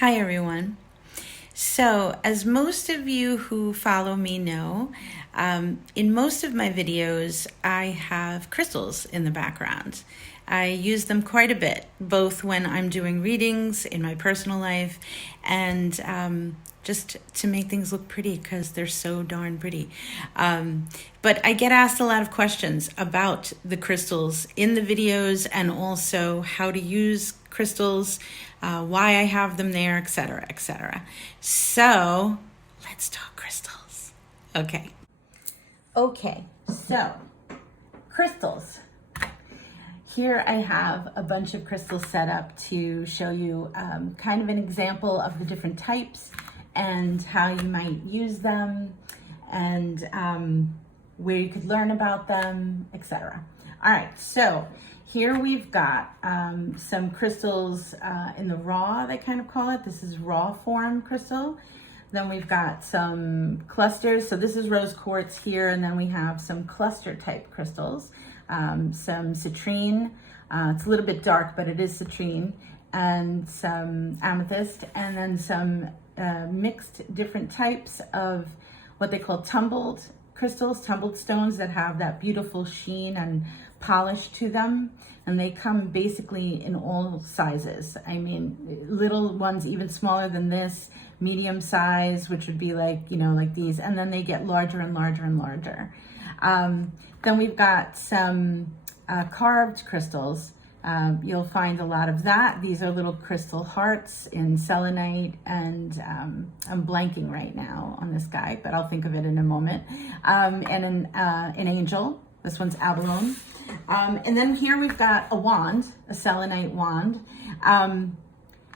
Hi, everyone. So, as most of you who follow me know, in most of my videos, I have crystals in the background. I use them quite a bit, both when I'm doing readings in my personal life and just to make things look pretty because they're so darn pretty. But I get asked a lot of questions about the crystals in the videos and also how to use crystals, why I have them there, etc., etc. So let's talk crystals. Okay, so crystals. Here I have a bunch of crystals set up to show you kind of an example of the different types and how you might use them and where you could learn about them, etc. All right, so here we've got some crystals in the raw, they kind of call it. This is raw form crystal. Then we've got some clusters. So this is rose quartz here, and then we have some cluster type crystals. Some citrine, it's a little bit dark, but it is citrine, and some amethyst, and then some mixed different types of what they call tumbled crystals, tumbled stones that have that beautiful sheen and polish to them. And they come basically in all sizes. I mean, little ones even smaller than this, medium size, which would be like, like these, and then they get larger and larger and larger. Then we've got some carved crystals. You'll find a lot of that. These are little crystal hearts in selenite, and I'm blanking right now on this guy, but I'll think of it in a moment. And an angel. This one's abalone. And then here we've got a wand, a selenite wand.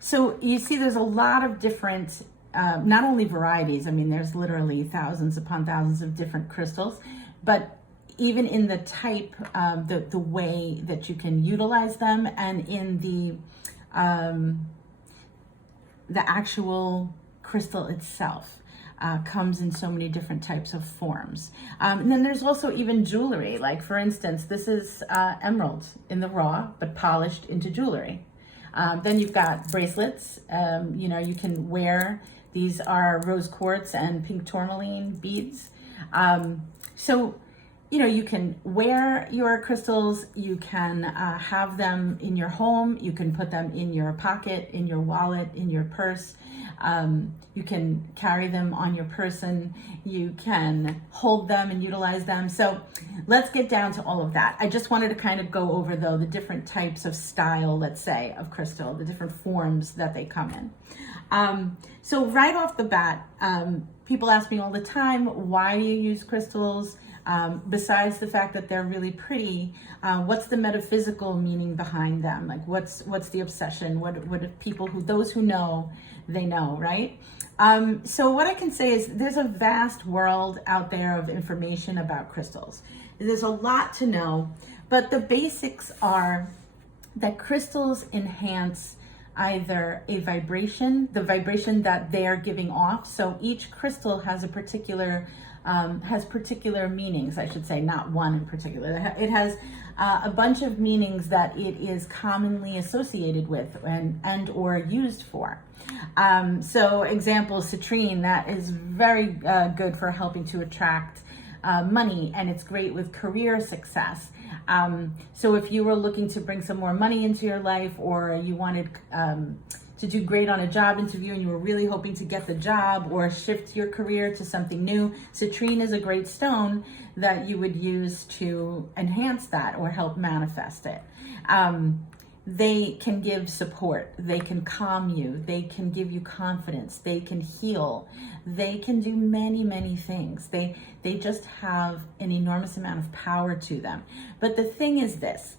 So you see there's a lot of different, not only varieties, I mean, there's literally thousands upon thousands of different crystals, but even in the type, the way that you can utilize them, and in the actual crystal itself. Comes in so many different types of forms. And then there's also even jewelry. Like for instance, this is emerald in the raw, but polished into jewelry. Then you've got bracelets. You can wear. These are rose quartz and pink tourmaline beads. You can wear your crystals, you can have them in your home, you can put them in your pocket, in your wallet, in your purse. You can carry them on your person, you can hold them and utilize them. So let's get down to all of that. I just wanted to kind of go over, though, the different types of style, let's say, of crystal, the different forms that they come in. So right off the bat, people ask me all the time, why do you use crystals? Besides the fact that they're really pretty, what's the metaphysical meaning behind them? Like what's the obsession? What if people those who know, they know, right? So what I can say is there's a vast world out there of information about crystals. There's a lot to know, but the basics are that crystals enhance either a vibration, the vibration that they're giving off. So each crystal has a particular meanings, I should say, not one in particular. It has a bunch of meanings that it is commonly associated with and or used for. So example, citrine, that is very good for helping to attract money, and it's great with career success. So if you were looking to bring some more money into your life, or you wanted to do great on a job interview and you were really hoping to get the job or shift your career to something new, citrine is a great stone that you would use to enhance that or help manifest it. They can give support, they can calm you, they can give you confidence, they can heal, they can do many, many things. They just have an enormous amount of power to them. But the thing is this: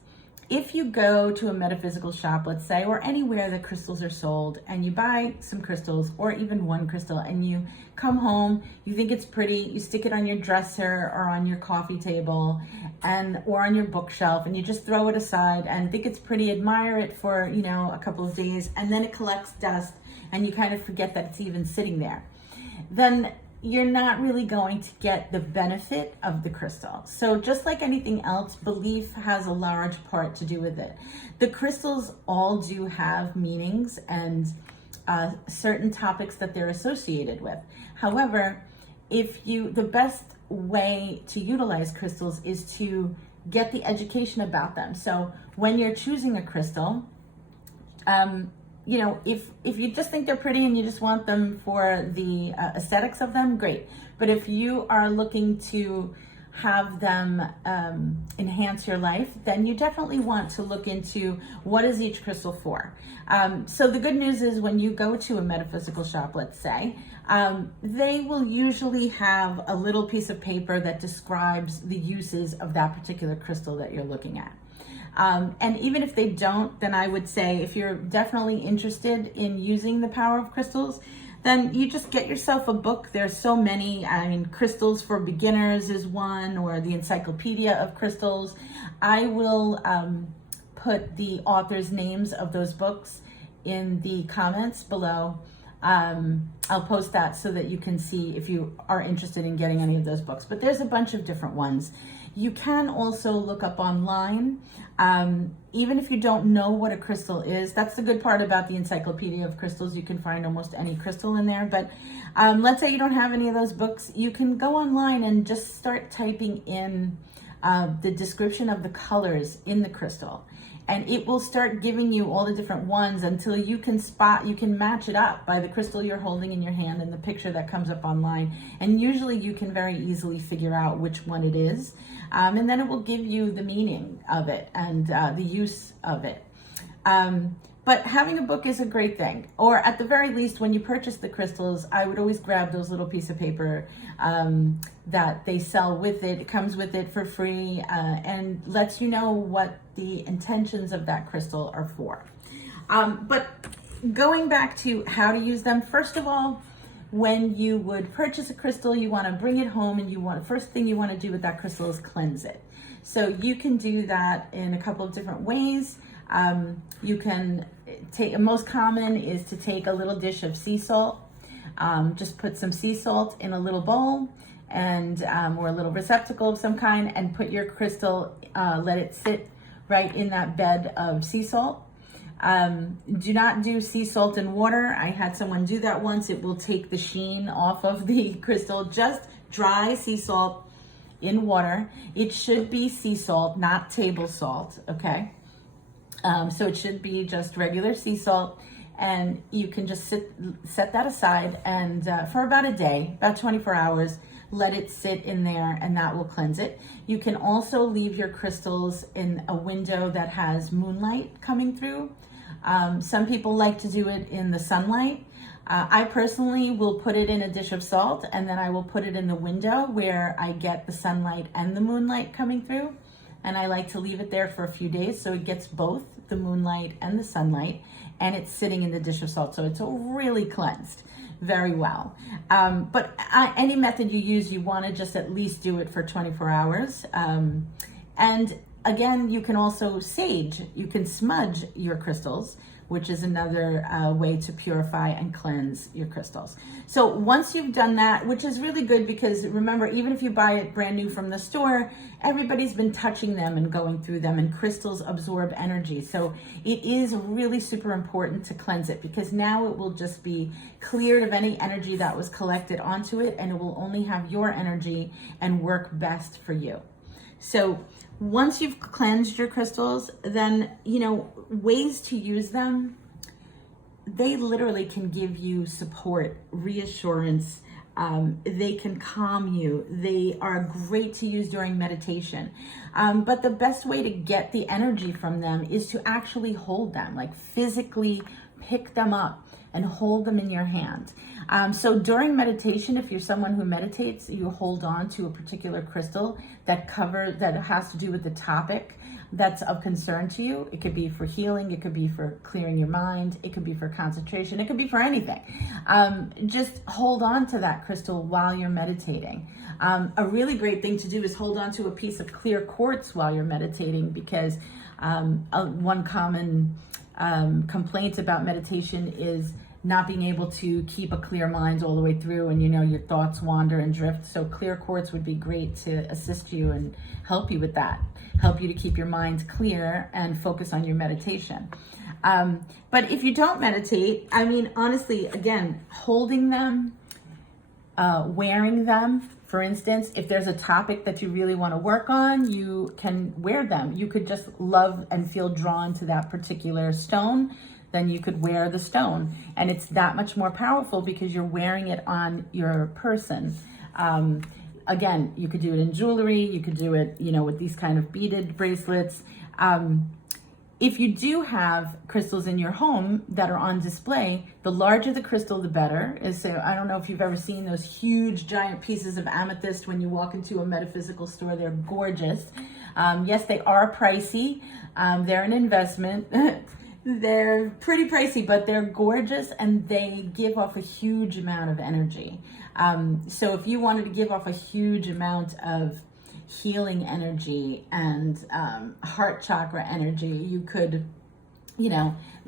if you go to a metaphysical shop, let's say, or anywhere that crystals are sold, and you buy some crystals or even one crystal, and you come home, you think it's pretty, you stick it on your dresser or on your coffee table or on your bookshelf, and you just throw it aside and think it's pretty, admire it for, a couple of days, and then it collects dust and you kind of forget that it's even sitting there, then you're not really going to get the benefit of the crystal. So just like anything else, belief has a large part to do with it. The crystals all do have meanings and certain topics that they're associated with. However, the best way to utilize crystals is to get the education about them. So when you're choosing a crystal, if you just think they're pretty and you just want them for the aesthetics of them, great. But if you are looking to have them enhance your life, then you definitely want to look into what is each crystal for. So the good news is when you go to a metaphysical shop, let's say, they will usually have a little piece of paper that describes the uses of that particular crystal that you're looking at. And even if they don't, then I would say if you're definitely interested in using the power of crystals, then you just get yourself a book. There's so many. I mean, Crystals for Beginners is one, or the Encyclopedia of Crystals. I will put the authors' names of those books in the comments below. I'll post that so that you can see if you are interested in getting any of those books. But there's a bunch of different ones. You can also look up online. Even if you don't know what a crystal is, that's the good part about the Encyclopedia of Crystals. You can find almost any crystal in there. But let's say you don't have any of those books. You can go online and just start typing in the description of the colors in the crystal. And it will start giving you all the different ones until you can match it up by the crystal you're holding in your hand and the picture that comes up online. And usually you can very easily figure out which one it is. And then it will give you the meaning of it and the use of it. But having a book is a great thing. Or at the very least, when you purchase the crystals, I would always grab those little piece of paper that they sell with it. It comes with it for free and lets you know what the intentions of that crystal are for. But going back to how to use them, first of all, when you would purchase a crystal, you want to bring it home and first thing you want to do with that crystal is cleanse it. So you can do that in a couple of different ways. You can most common is to take a little dish of sea salt, just put some sea salt in a little bowl and or a little receptacle of some kind and put your crystal, let it sit right in that bed of sea salt. Do not do sea salt and water. I had someone do that once. It will take the sheen off of the crystal. Just dry sea salt in water. It should be sea salt, not table salt, okay? So it should be just regular sea salt, and you can just set that aside and for about a day, about 24 hours, let it sit in there and that will cleanse it. You can also leave your crystals in a window that has moonlight coming through. Some people like to do it in the sunlight. I personally will put it in a dish of salt and then I will put it in the window where I get the sunlight and the moonlight coming through. And I like to leave it there for a few days so it gets both the moonlight and the sunlight, and it's sitting in the dish of salt, so it's really cleansed very well. But any method you use, you want to just at least do it for 24 hours. And again, you can also sage. You can smudge your crystals, which is another way to purify and cleanse your crystals. So once you've done that, which is really good because remember, even if you buy it brand new from the store, everybody's been touching them and going through them, and crystals absorb energy. So it is really super important to cleanse it because now it will just be cleared of any energy that was collected onto it, and it will only have your energy and work best for you. So once you've cleansed your crystals, then, ways to use them, they literally can give you support, reassurance. They can calm you. They are great to use during meditation. But the best way to get the energy from them is to actually hold them, like physically pick them up and hold them in your hand. So during meditation, if you're someone who meditates, you hold on to a particular crystal that has to do with the topic that's of concern to you. It could be for healing, it could be for clearing your mind, it could be for concentration, it could be for anything. Just hold on to that crystal while you're meditating. A really great thing to do is hold on to a piece of clear quartz while you're meditating, because one common complaint about meditation is not being able to keep a clear mind all the way through, and your thoughts wander and drift. So clear quartz would be great to assist you and help you with that, help you to keep your mind clear and focus on your meditation. But if you don't meditate, I mean, honestly, again, holding them, wearing them, for instance, if there's a topic that you really want to work on, you can wear them. You could just love and feel drawn to that particular stone, then you could wear the stone. And it's that much more powerful because you're wearing it on your person. Again, you could do it in jewelry, you could do it, with these kind of beaded bracelets. If you do have crystals in your home that are on display, the larger the crystal, the better. So I don't know if you've ever seen those huge giant pieces of amethyst when you walk into a metaphysical store. They're gorgeous. Yes, they are pricey. They're an investment. They're pretty pricey, but they're gorgeous and they give off a huge amount of energy. So if you wanted to give off a huge amount of healing energy and heart chakra energy, you could,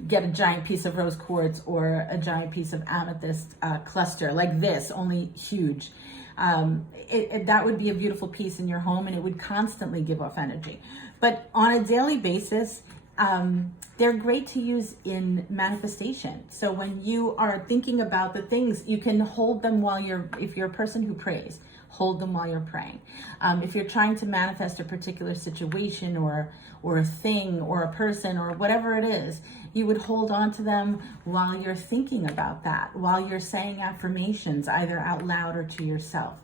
get a giant piece of rose quartz or a giant piece of amethyst cluster like this, only huge. That would be a beautiful piece in your home and it would constantly give off energy. But on a daily basis, they're great to use in manifestation. So when you are thinking about the things, you can hold them if you're a person who prays, hold them while you're praying. If you're trying to manifest a particular situation or a thing or a person or whatever it is, you would hold on to them while you're thinking about that, while you're saying affirmations, either out loud or to yourself.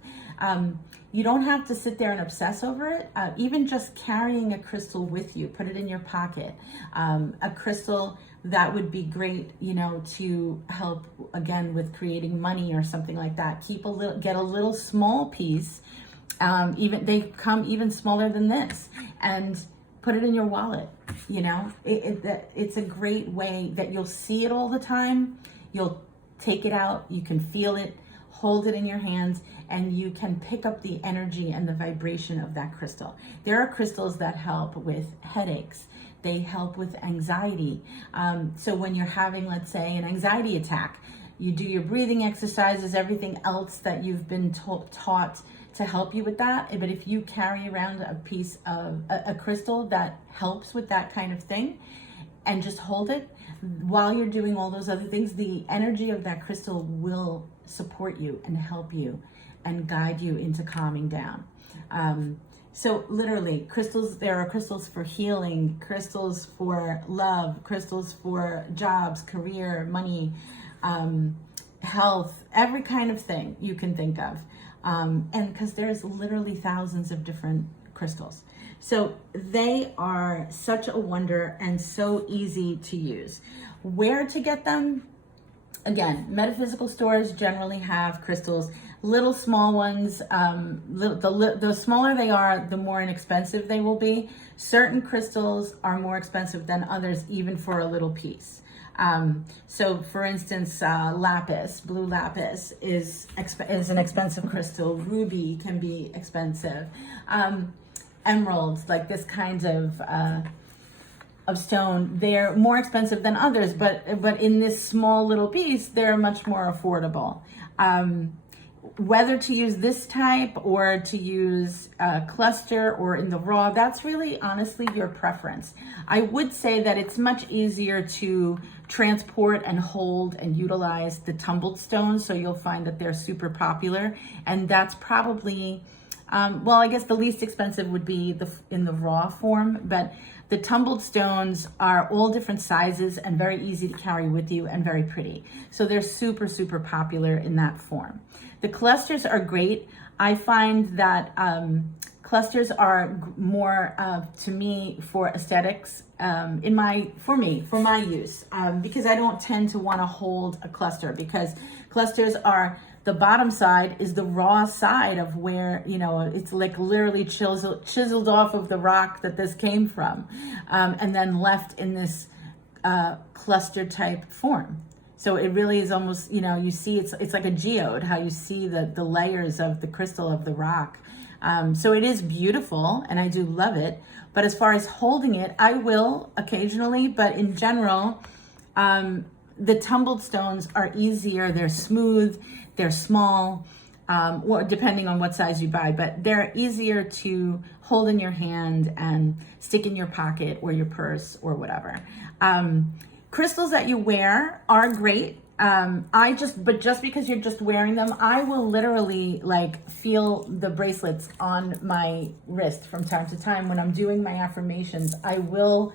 You don't have to sit there and obsess over it. Even just carrying a crystal with you, put it in your pocket. A crystal that would be great, to help again with creating money or something like that. Get a little small piece. They come even smaller than this, and put it in your wallet. It's a great way that you'll see it all the time. You'll take it out. You can feel it. Hold it in your hands and you can pick up the energy and the vibration of that crystal. There are crystals that help with headaches. They help with anxiety. So when you're having, let's say, an anxiety attack, you do your breathing exercises, everything else that you've been taught to help you with that. But if you carry around a piece of a crystal that helps with that kind of thing and just hold it while you're doing all those other things, the energy of that crystal will support you and help you and guide you into calming down. So literally, crystals, there are crystals for healing, crystals for love, crystals for jobs, career, money, health, every kind of thing you can think of. And because there's literally thousands of different crystals. So they are such a wonder and so easy to use. Where to get them? Again, metaphysical stores generally have crystals, little small ones. The smaller they are, the more inexpensive they will be. Certain crystals are more expensive than others, even for a little piece. So for instance, lapis, blue lapis is an expensive crystal. Ruby can be expensive. Emeralds, like this kind of stone, they're more expensive than others, but in this small little piece, they're much more affordable. Whether to use this type or to use a cluster or in the raw, that's really honestly your preference. I would say that it's much easier to transport and hold and utilize the tumbled stones, so you'll find that they're super popular, and that's probably I guess the least expensive would be in the raw form, but the tumbled stones are all different sizes and very easy to carry with you and very pretty. So they're super, super popular in that form. The clusters are great. I find that clusters are more to me for aesthetics for my use, because I don't tend to want to hold a cluster, because clusters are, the bottom side is the raw side of where, it's like literally chiseled off of the rock that this came from, and then left in this cluster type form. So it really is almost, you see it's like a geode, how you see the layers of the crystal of the rock. So it is beautiful and I do love it. But as far as holding it, I will occasionally, but in general, the tumbled stones are easier. They're smooth, they're small, or depending on what size you buy, but they're easier to hold in your hand and stick in your pocket or your purse or whatever. Crystals that you wear are great. But just because you're just wearing them, I will literally like feel the bracelets on my wrist from time to time when I'm doing my affirmations. I will,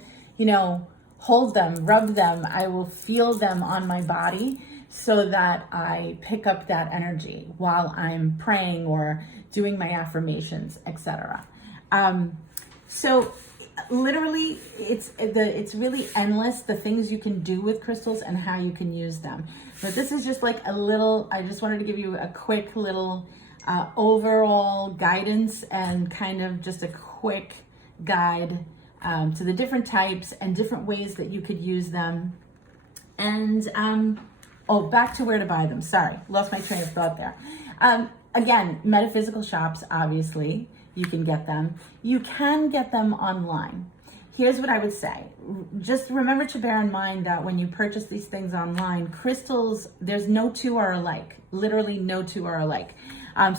hold them, rub them. I will feel them on my body so that I pick up that energy while I'm praying or doing my affirmations, etc. So literally it's really endless, the things you can do with crystals and how you can use them. But this is just like I just wanted to give you a quick little overall guidance and kind of just a quick guide to the different types and different ways that you could use them. And back to where to buy them. Sorry, lost my train of thought there. Again, metaphysical shops, obviously you can get them. You can get them online. Here's what I would say. Just remember to bear in mind that when you purchase these things online, crystals, there's no two are alike. Literally no two are alike.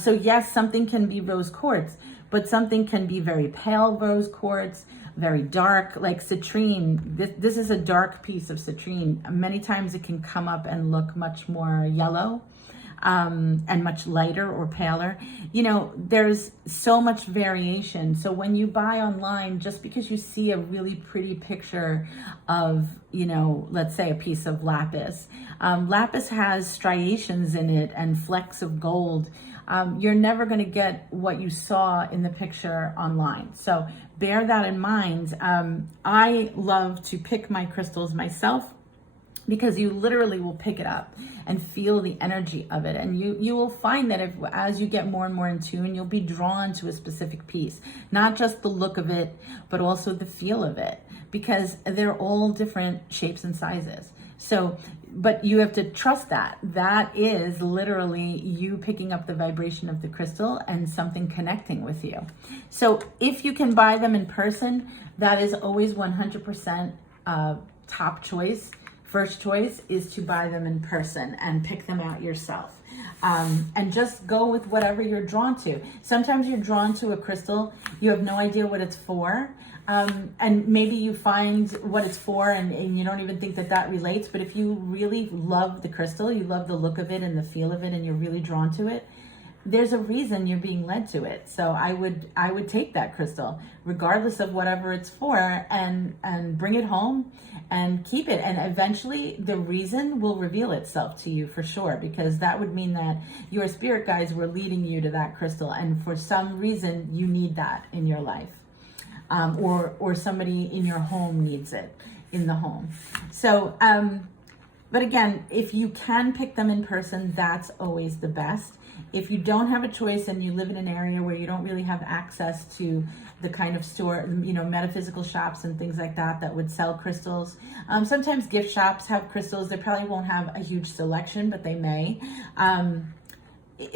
So yes, something can be rose quartz, but something can be very pale rose quartz, very dark, like citrine. This is a dark piece of citrine. Many times it can come up and look much more yellow. And much lighter or paler. There's so much variation. So when you buy online, just because you see a really pretty picture of, let's say a piece of lapis, lapis has striations in it and flecks of gold. You're never going to get what you saw in the picture online. So bear that in mind. I love to pick my crystals myself, because you literally will pick it up and feel the energy of it. And you will find that as you get more and more in tune, you'll be drawn to a specific piece, not just the look of it, but also the feel of it, because they're all different shapes and sizes. So, but you have to trust that. That is literally you picking up the vibration of the crystal and something connecting with you. So if you can buy them in person, that is always 100% top choice. First choice is to buy them in person and pick them out yourself. And just go with whatever you're drawn to. Sometimes you're drawn to a crystal, you have no idea what it's for. And maybe you find what it's for and you don't even think that relates. But if you really love the crystal, you love the look of it and the feel of it, and you're really drawn to it, there's a reason you're being led to it. So I would take that crystal, regardless of whatever it's for, and bring it home and keep it. And eventually the reason will reveal itself to you for sure, because that would mean that your spirit guides were leading you to that crystal. And for some reason you need that in your life, or somebody in your home needs it in the home. So, but again, if you can pick them in person, that's always the best. If you don't have a choice and you live in an area where you don't really have access to the kind of store, metaphysical shops and things like that would sell crystals. Sometimes gift shops have crystals. They probably won't have a huge selection, but they may.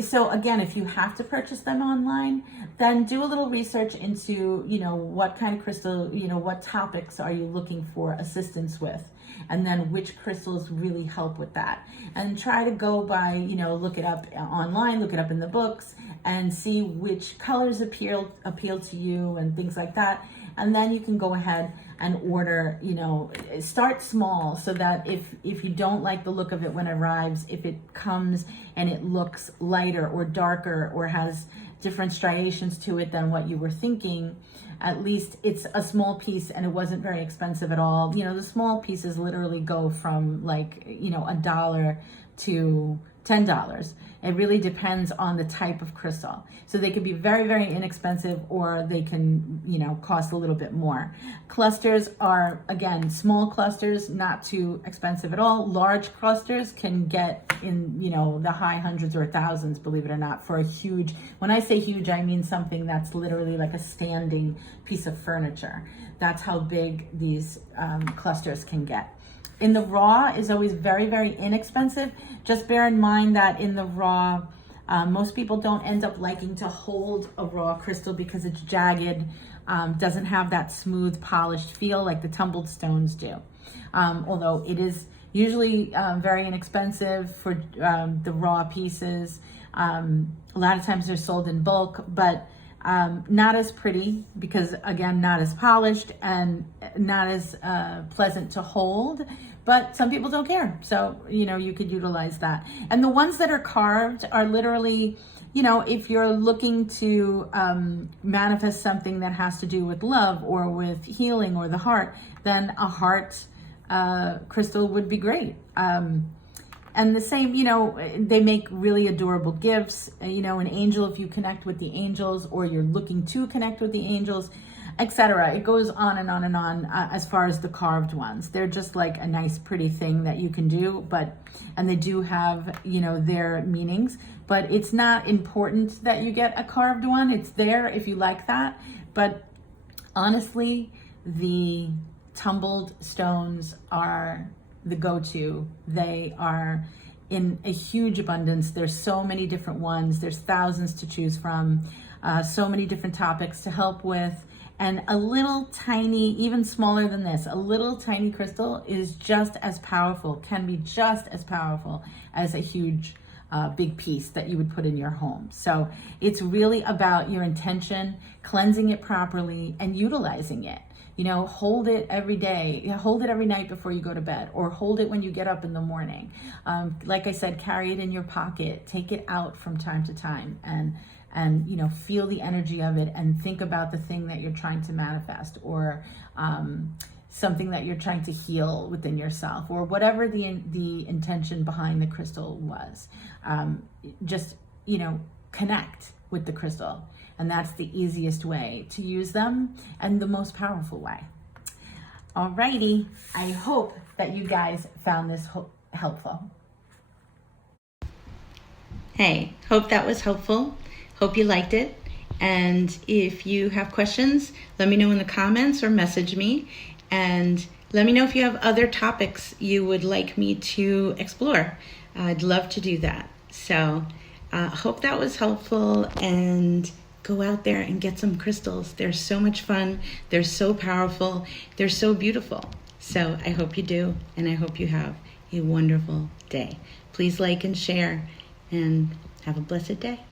So again, if you have to purchase them online, then do a little research into, what kind of crystal, what topics are you looking for assistance with? And then which crystals really help with that. And try to go by, look it up online, look it up in the books, and see which colors appeal to you and things like that. And then you can go ahead and order, start small, so that if you don't like the look of it when it arrives, if it comes and it looks lighter or darker or has different striations to it than what you were thinking, at least it's a small piece and it wasn't very expensive at all. The small pieces literally go from $1 to $10. It really depends on the type of crystal. So they can be very, very inexpensive, or they can, cost a little bit more. Clusters are, again, small clusters, not too expensive at all. Large clusters can get in, the high hundreds or thousands, believe it or not, for a huge, when I say huge, I mean something that's literally like a standing piece of furniture. That's how big these clusters can get. In the raw is always very, very inexpensive. Just bear in mind that in the raw, most people don't end up liking to hold a raw crystal because it's jagged, doesn't have that smooth, polished feel like the tumbled stones do. Although it is usually very inexpensive for the raw pieces. A lot of times they're sold in bulk, but not as pretty, because again, not as polished and not as pleasant to hold. but some people don't care. So, you could utilize that. And the ones that are carved are literally, if you're looking to manifest something that has to do with love or with healing or the heart, then a heart crystal would be great. And the same, they make really adorable gifts. An angel, if you connect with the angels, or you're looking to connect with the angels, etc. It goes on and on and on as far as the carved ones. They're just like a nice, pretty thing that you can do, and they do have, their meanings, but it's not important that you get a carved one. It's there if you like that. But honestly, the tumbled stones are the go-to. They are in a huge abundance. There's so many different ones. There's thousands to choose from, so many different topics to help with. And a little tiny, even smaller than this, a little tiny crystal is just as powerful, can be just as powerful as a huge, big piece that you would put in your home. So it's really about your intention, cleansing it properly, and utilizing it. Hold it every day, hold it every night before you go to bed, or hold it when you get up in the morning. Like I said, carry it in your pocket, take it out from time to time, and feel the energy of it, and think about the thing that you're trying to manifest, or something that you're trying to heal within yourself, or whatever the intention behind the crystal was. Just connect with the crystal. And that's the easiest way to use them, and the most powerful way. Alrighty, I hope that you guys found this helpful. Hey, hope that was helpful. Hope you liked it. And if you have questions, let me know in the comments or message me. And let me know if you have other topics you would like me to explore. I'd love to do that. So hope that was helpful, and go out there and get some crystals. They're so much fun. They're so powerful. They're so beautiful. So I hope you do, and I hope you have a wonderful day. Please like and share, and have a blessed day.